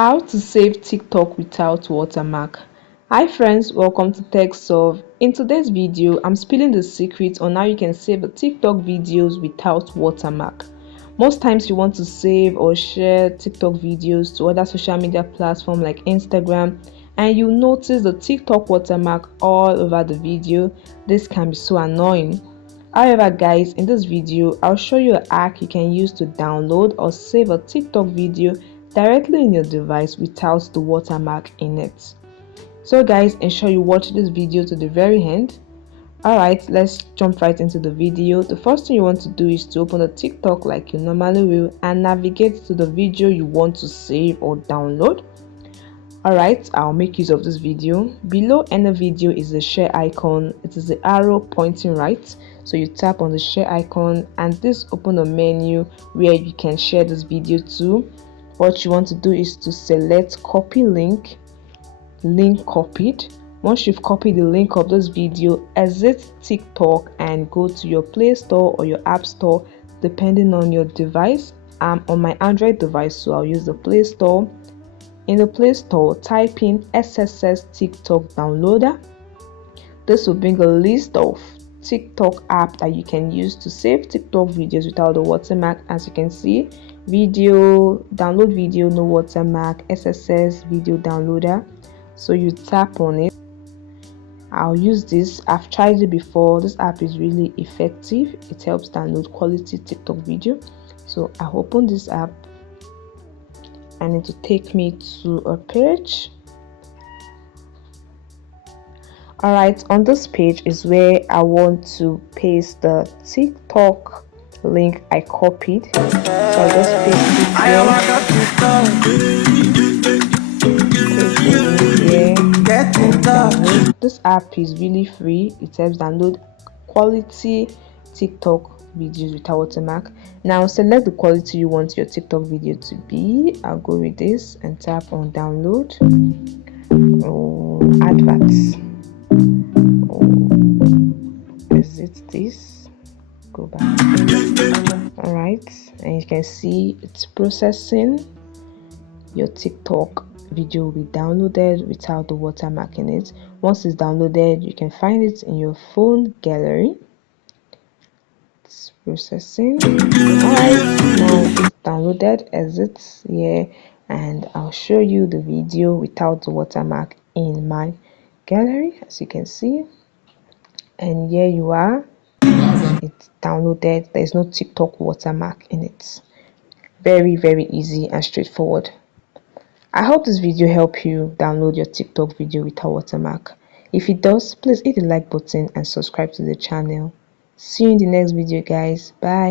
How to save TikTok without watermark. Hi friends, welcome to TechSolve. In today's video, I'm spilling the secret on how you can save the TikTok videos without watermark. Most times you want to save or share TikTok videos to other social media platforms like Instagram, and you notice the TikTok watermark all over the video. This can be so annoying. However guys, in this video I'll show you a hack you can use to download or save a TikTok video directly in your device without the watermark in it. So guys, ensure you watch this video to the very end. Alright, let's jump right into the video. The first thing you want to do is to open the TikTok like you normally will and navigate to the video you want to save or download. Alright, I'll make use of this video. Below any video is the share icon. It is the arrow pointing right, so you tap on the share icon and this open a menu where you can share this video to. What you want to do is to select copy link copied. Once you've copied the link of this video, exit TikTok and go to your Play Store or your App Store depending on your device. I'm on my Android device, so I'll use the Play Store. In the Play Store, type in SSS TikTok downloader. This will bring a list of TikTok app that you can use to save TikTok videos without the watermark. As you can see, video, download video, no watermark, SSS video downloader. So you tap on it. I'll use this. I've tried it before. This app is really effective. It helps download quality TikTok video. So I open this app and it will take me to a page. Alright, on this page is where I want to paste the TikTok link I copied. So I'll just paste it here. This app is really free. It helps download quality TikTok videos without watermark. Now select the quality you want your TikTok video to be. I'll go with this and tap on download. Adverts. Exit this, go back. All right, and you can see it's processing. Your TikTok video will be downloaded without the watermark in it. Once it's downloaded, you can find it in your phone gallery. It's processing. All right, now it's downloaded. Exit here, and I'll show you the video without the watermark in my gallery, as you can see. And here you are. It's downloaded. There's no TikTok watermark in it. Very easy and straightforward. I hope this video helped you download your TikTok video without watermark. If it does, please hit the like button and subscribe to the channel. See you in the next video guys. Bye.